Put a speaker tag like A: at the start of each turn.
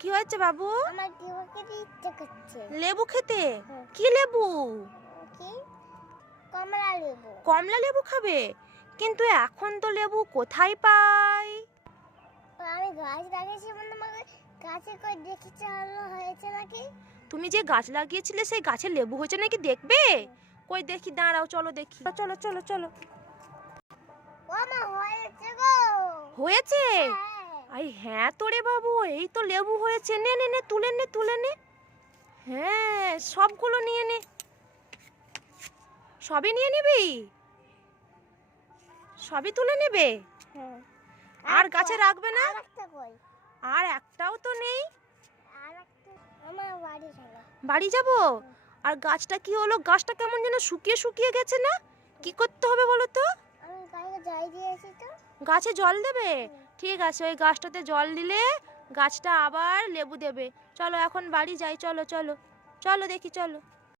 A: কি হয়েছে বাবু?
B: আমার লেবু খেতে ইচ্ছে করছে।
A: লেবু খেতে? কি লেবু?
B: কি? কমলা লেবু।
A: কমলা লেবু খাবে? কিন্তু এখন তো লেবু কোথায় পাই
B: আমি গাছ লাগিয়েছি মনে গাছে কই দেখেছে হলো হয়েছে নাকি?
A: তুমি যে গাছ লাগিয়েছিলে সেই গাছে লেবু হয়েছে নাকি দেখবে? কই দেখি দাঁড়াও চলো দেখি। চলো চলো চলো।
B: হয়েছে গো।
A: হয়েছে?
B: হ্যাঁ।
A: আই হ্যাঁ তো রে বাবু। এই তো লেবু হয়েছে। নে নে নে তুলে নে তুলে নে। হ্যাঁ সবগুলো নিয়ে নে। সবই নিয়ে নিবি? সবই তুলে নেবে?
B: হ্যাঁ।
A: আর গাছে রাখবে না? আর একটাও তো নেই।
B: বাড়ি
A: যাব? আর গাছটা কি হলো? গাছটা কেমন যেন শুকিয়ে শুকিয়ে গেছে না? কি করতে হবে বলো
B: তো?
A: গাছে জল দেবে? ঠিক আছে ওই গাছটাতে জল দিলে গাছটা আবার লেবু দেবে। চলো এখন বাড়ি যাই। চলো চলো। চলো দেখি চলো।